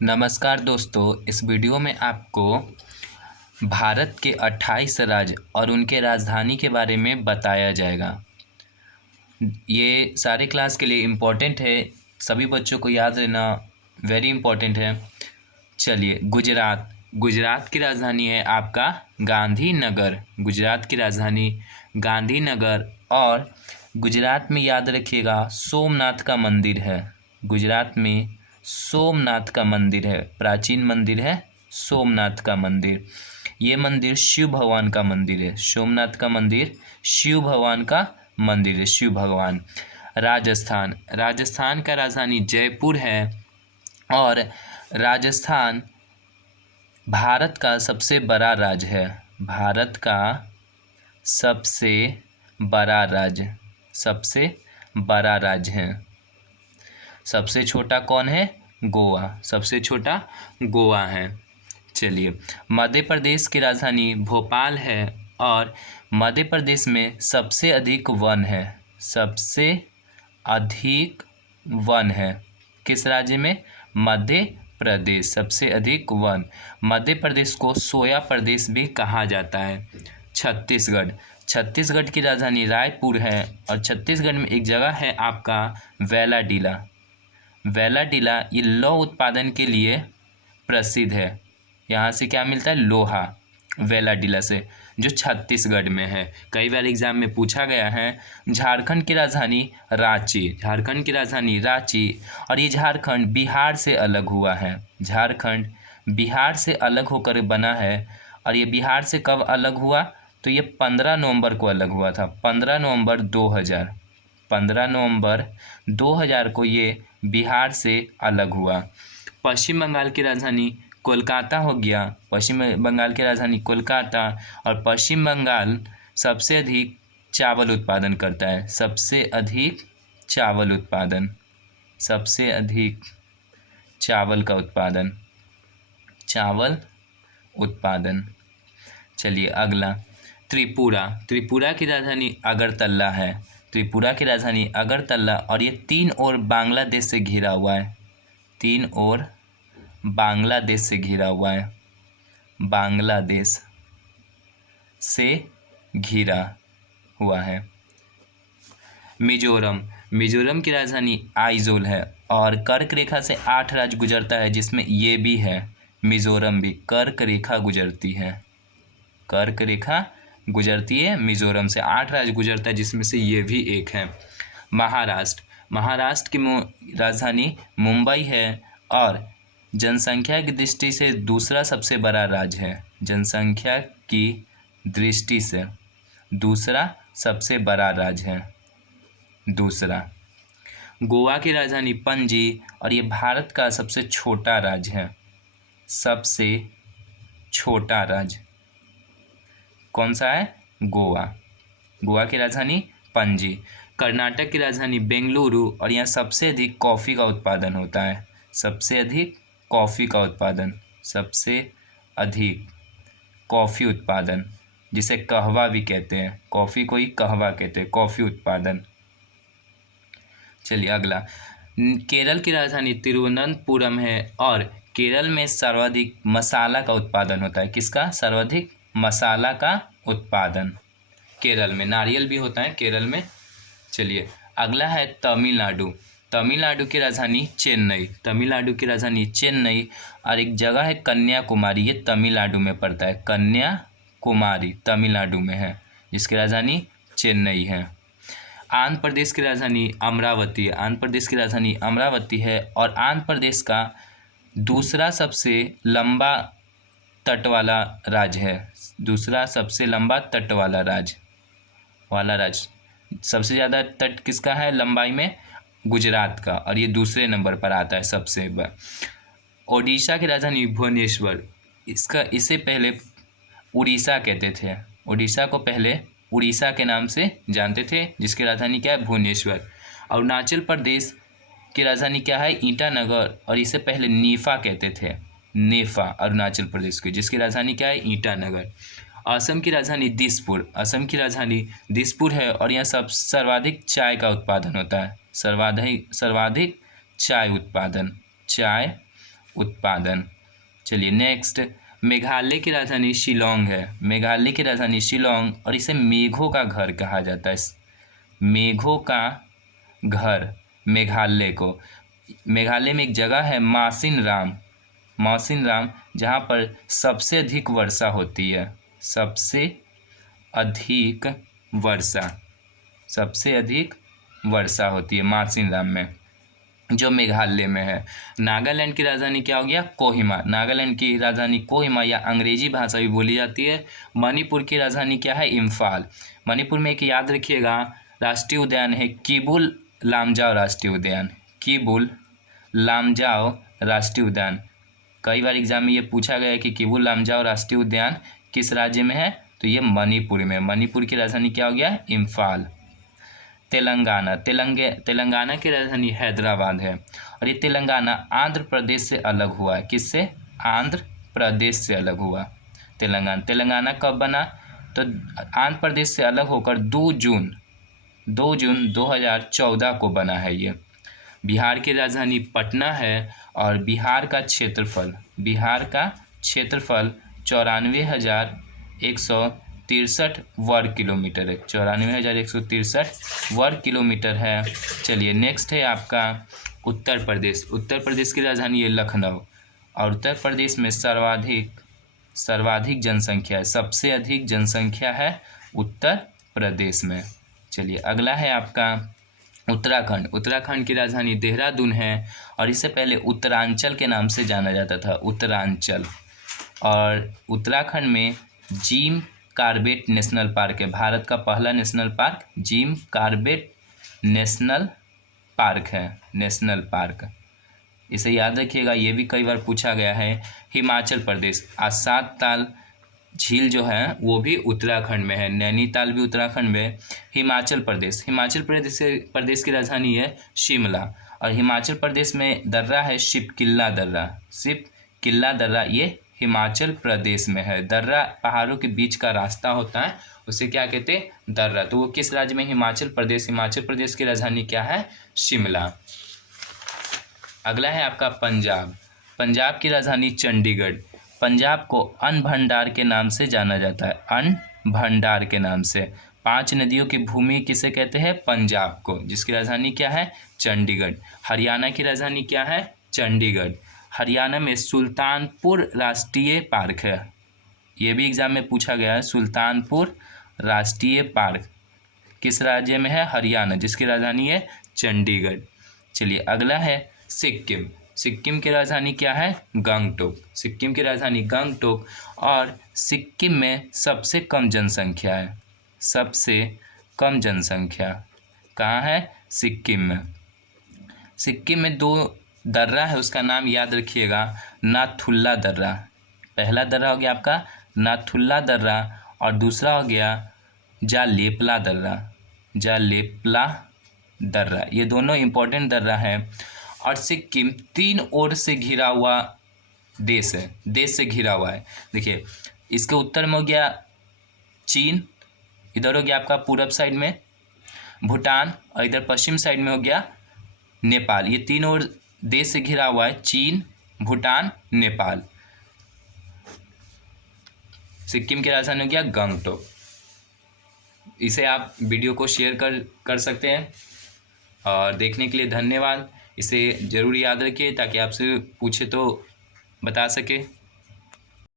नमस्कार दोस्तों, इस वीडियो में आपको भारत के 28 राज्य और उनके राजधानी के बारे में बताया जाएगा। ये सारे क्लास के लिए इम्पोर्टेंट है, सभी बच्चों को याद रहना वेरी इम्पोर्टेंट है। चलिए, गुजरात की राजधानी है आपका गांधीनगर। गुजरात की राजधानी गांधीनगर। और गुजरात में याद रखिएगा सोमनाथ का मंदिर है। गुजरात में सोमनाथ का मंदिर है, प्राचीन मंदिर है सोमनाथ का मंदिर। ये मंदिर शिव भगवान का मंदिर है। सोमनाथ का मंदिर शिव भगवान का मंदिर है, शिव भगवान। राजस्थान का राजधानी जयपुर है। और राजस्थान भारत का सबसे बड़ा राज्य है। भारत का सबसे बड़ा राज्य है। सबसे छोटा कौन है? गोवा। सबसे छोटा गोवा है। चलिए, मध्य प्रदेश की राजधानी भोपाल है। और मध्य प्रदेश में सबसे अधिक वन है। सबसे अधिक वन है किस राज्य में? मध्य प्रदेश। सबसे अधिक वन। मध्य प्रदेश को सोया प्रदेश भी कहा जाता है। छत्तीसगढ़ की राजधानी रायपुर है। और छत्तीसगढ़ में एक जगह है आपका वेलाडीला। ये लौह उत्पादन के लिए प्रसिद्ध है। यहाँ से क्या मिलता है? लोहा। वेलाडीला से, जो छत्तीसगढ़ में है। कई बार एग्जाम में पूछा गया है। झारखंड की राजधानी रांची। और ये झारखंड बिहार से अलग हुआ है। झारखंड बिहार से अलग होकर बना है। और ये बिहार से कब अलग हुआ? तो ये 15 नवंबर को अलग हुआ था। 15 नवंबर 2000 को ये बिहार से अलग हुआ। पश्चिम बंगाल की राजधानी कोलकाता हो गया। पश्चिम बंगाल की राजधानी कोलकाता। और पश्चिम बंगाल सबसे अधिक चावल उत्पादन करता है। सबसे अधिक चावल उत्पादन। चलिए अगला, त्रिपुरा की राजधानी अगरतला है। और ये 3 ओर बांग्लादेश से घिरा हुआ है। बांग्लादेश से घिरा हुआ है। मिजोरम की राजधानी आइजोल है। और कर्क रेखा से 8 राज्य गुजरता है, जिसमें ये भी है। मिजोरम भी कर्क रेखा गुजरती है। मिजोरम से 8 राज्य गुजरता है, जिसमें से ये भी एक है। महाराष्ट्र की राजधानी मुंबई है। और जनसंख्या की दृष्टि से दूसरा सबसे बड़ा राज्य है। जनसंख्या की दृष्टि से दूसरा सबसे बड़ा राज्य है। गोवा की राजधानी पणजी। और ये भारत का सबसे छोटा राज्य है। सबसे छोटा राज्य कौन सा है? गोवा की राजधानी पणजी। कर्नाटक की राजधानी बेंगलुरु। और यहाँ सबसे अधिक कॉफ़ी का उत्पादन होता है। सबसे अधिक कॉफ़ी उत्पादन, जिसे कहवा भी कहते हैं। कॉफ़ी को ही कहवा कहते हैं, कॉफ़ी उत्पादन। चलिए अगला, केरल की राजधानी तिरुवनंतपुरम है। और केरल में सर्वाधिक मसाला का उत्पादन होता है। किसका? सर्वाधिक मसाला का उत्पादन। केरल में नारियल भी होता है केरल में। चलिए अगला है तमिलनाडु की राजधानी चेन्नई। और एक जगह है कन्याकुमारी, ये तमिलनाडु में पड़ता है। कन्याकुमारी तमिलनाडु में है, जिसकी राजधानी चेन्नई है। आंध्र प्रदेश की राजधानी अमरावती है। और आंध्र प्रदेश का दूसरा सबसे लंबा तट वाला राज्य है। सबसे ज़्यादा तट किसका है लंबाई में? गुजरात का। और ये दूसरे नंबर पर आता है सबसे बड़ा। ओडिशा की राजधानी भुवनेश्वर। इसे पहले उड़ीसा कहते थे। ओडिशा को पहले उड़ीसा के नाम से जानते थे, जिसकी राजधानी क्या है? भुवनेश्वर। अरुणाचल प्रदेश की राजधानी क्या है? ईटानगर। और इसे पहले नीफा कहते थे। अरुणाचल प्रदेश की, जिसकी राजधानी क्या है? ईटानगर। असम की राजधानी दिसपुर है। और यहाँ सर्वाधिक चाय का उत्पादन होता है। सर्वाधिक चाय उत्पादन। चलिए नेक्स्ट, मेघालय की राजधानी शिलोंग है। मेघालय की राजधानी शिलोंग, और इसे मेघों का घर कहा जाता है। मेघों का घर मेघालय को। मेघालय में एक जगह है मासिनराम, जहाँ पर सबसे अधिक वर्षा होती है। सबसे अधिक वर्षा होती है मासिनराम में, जो मेघालय में है। नागालैंड की राजधानी क्या हो गया? कोहिमा। नागालैंड की राजधानी कोहिमा, या अंग्रेजी भाषा भी बोली जाती है। मणिपुर की राजधानी क्या है? इम्फाल। मणिपुर में एक याद रखिएगा राष्ट्रीय उद्यान है किबुल लामजाओ राष्ट्रीय उद्यान। किबुल लामजाओ राष्ट्रीय उद्यान, कई बार एग्जाम में ये पूछा गया है कि किबुल लामजाओ राष्ट्रीय उद्यान किस राज्य में है, तो ये मणिपुर में। मणिपुर की राजधानी क्या हो गया? इम्फाल। तेलंगाना की राजधानी हैदराबाद है, और ये तेलंगाना आंध्र प्रदेश से अलग हुआ है। किससे? आंध्र प्रदेश से अलग हुआ तेलंगाना कब बना? तो आंध्र प्रदेश से अलग होकर 2 जून 2014 को बना है ये। बिहार की राजधानी पटना है, और बिहार का क्षेत्रफल 94,163 वर्ग किलोमीटर है। 94,163 वर्ग किलोमीटर है। चलिए नेक्स्ट है आपका उत्तर प्रदेश। उत्तर प्रदेश की राजधानी है लखनऊ, और उत्तर प्रदेश में सर्वाधिक जनसंख्या है। सबसे अधिक जनसंख्या है उत्तर प्रदेश में। चलिए अगला है आपका उत्तराखंड। उत्तराखंड की राजधानी देहरादून है, और इससे पहले उत्तरांचल के नाम से जाना जाता था, उत्तरांचल। और उत्तराखंड में जिम कॉर्बेट नेशनल पार्क है। भारत का पहला national park Jim Corbett national park. इसे याद रखिएगा, ये भी कई बार पूछा गया है। हिमाचल प्रदेश, आसाद ताल झील जो है वो भी उत्तराखंड में है। नैनीताल भी उत्तराखंड में। हिमाचल प्रदेश की राजधानी है शिमला, और हिमाचल प्रदेश में दर्रा है शिपकिल्ला दर्रा, ये हिमाचल प्रदेश में है। दर्रा पहाड़ों के बीच का रास्ता होता है, उसे क्या कहते हैं? दर्रा। तो वो किस राज्य में? हिमाचल प्रदेश की राजधानी क्या है? शिमला। अगला है आपका पंजाब की राजधानी चंडीगढ़। पंजाब को अन्न भंडार के नाम से जाना जाता है, अन्न भंडार के नाम से। 5 नदियों की भूमि किसे कहते हैं? पंजाब को, जिसकी राजधानी क्या है? चंडीगढ़। हरियाणा की राजधानी क्या है? चंडीगढ़। हरियाणा में सुल्तानपुर राष्ट्रीय पार्क है, ये भी एग्जाम में पूछा गया है। सुल्तानपुर राष्ट्रीय पार्क किस राज्य में है? हरियाणा, जिसकी राजधानी है चंडीगढ़। चलिए अगला है सिक्किम की राजधानी क्या है? गंगटोक। और सिक्किम में सबसे कम जनसंख्या है। कहाँ है? सिक्किम में 2 दर्रा है, उसका नाम याद रखिएगा, नाथुला दर्रा। पहला दर्रा हो गया आपका नाथुला दर्रा, और दूसरा हो गया जालेपला दर्रा। ये दोनों इम्पोर्टेंट दर्रा है। और सिक्किम 3 ओर से घिरा हुआ देश से घिरा हुआ है। देखिए इसके उत्तर में हो गया चीन, इधर हो गया आपका पूरब साइड में भूटान, और इधर पश्चिम साइड में हो गया नेपाल। ये 3 ओर देश से घिरा हुआ है, चीन, भूटान, नेपाल। सिक्किम की राजधानी हो गया गंगटोक। इसे आप वीडियो को शेयर कर सकते हैं, और देखने के लिए धन्यवाद। इसे ज़रूर याद रखिए ताकि आपसे पूछे तो बता सके।